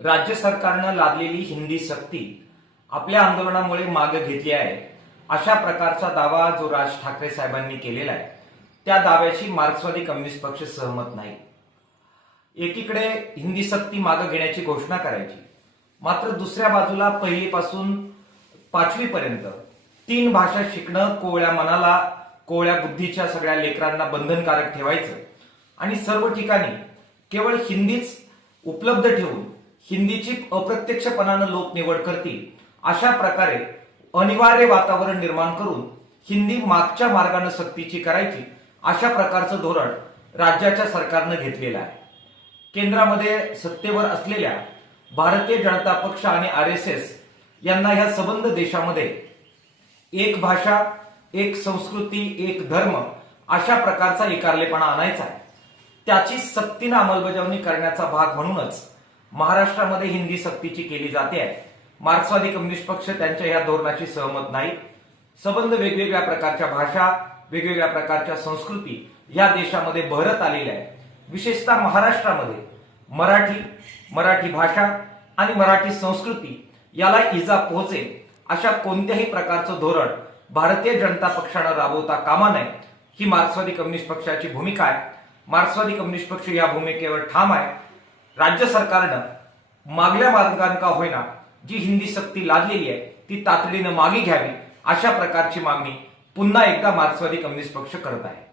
राज्य सरकारनं लादलेली हिंदी सक्ती आपल्या आंदोलनामुळे मागे घेतली आहे. अशा प्रकारचा दावा जो राज ठाकरे साहेबांनी केलेला आहे त्या दाव्याशी मार्क्सवादी कम्युनिस्ट पक्ष सहमत नाही. एकीकडे हिंदी सक्ती मागे घेण्याची घोषणा करायची मात्र दुसऱ्या बाजूला पहिलीपासून पाचवीपर्यंत तीन भाषा शिकणं कोवळ्या मनाला कोवळ्या बुद्धीच्या सगळ्या लेकरांना बंधनकारक ठेवायचं आणि सर्व ठिकाणी केवळ हिंदीच उपलब्ध ठेवून हिंदीची अप्रत्यक्षपणानं लोक निवड करतील. अशा प्रकारे अनिवार्य वातावरण निर्माण करून हिंदी मागच्या मार्गानं सक्तीची करायची अशा प्रकारचं धोरण राज्याच्या सरकारनं घेतलेलं आहे. केंद्रामध्ये सत्तेवर असलेल्या भारतीय जनता पक्ष आणि आर एस एस यांना ह्या सबंध देशामध्ये एक भाषा एक संस्कृती एक धर्म अशा प्रकारचा एकारलेपणा आणायचा आहे. त्याची सक्तीनं अंमलबजावणी करण्याचा भाग म्हणूनच महाराष्ट्रामध्ये हिंदी सक्तीची केली जाते. आहे मार्क्सवादी कम्युनिस्ट पक्ष त्यांच्या या धोरणाशी सहमत नाही. सबंध वेगवेगळ्या प्रकारच्या भाषा वेगवेगळ्या प्रकारच्या संस्कृती या देशामध्ये बहरत आलेल्या आहे विशेषतः महाराष्ट्रामध्ये मराठी मराठी भाषा आणि मराठी संस्कृती याला इजा पोहोचेल अशा कोणत्याही प्रकारचं धोरण भारतीय जनता पक्षानं राबवता कामा नये ही मार्क्सवादी कम्युनिस्ट पक्षाची भूमिका आहे. मार्क्सवादी कम्युनिस्ट पक्ष या भूमिकेवर ठाम आहे. राज्य सरकारनं मागल्या मार्गाने का होईना जी हिंदी सक्ती लादलेली आहे ती तातडीनं मागे घ्यावी अशा प्रकारची मागणी पुन्हा एकदा मार्क्सवादी कम्युनिस्ट पक्ष करत आहे.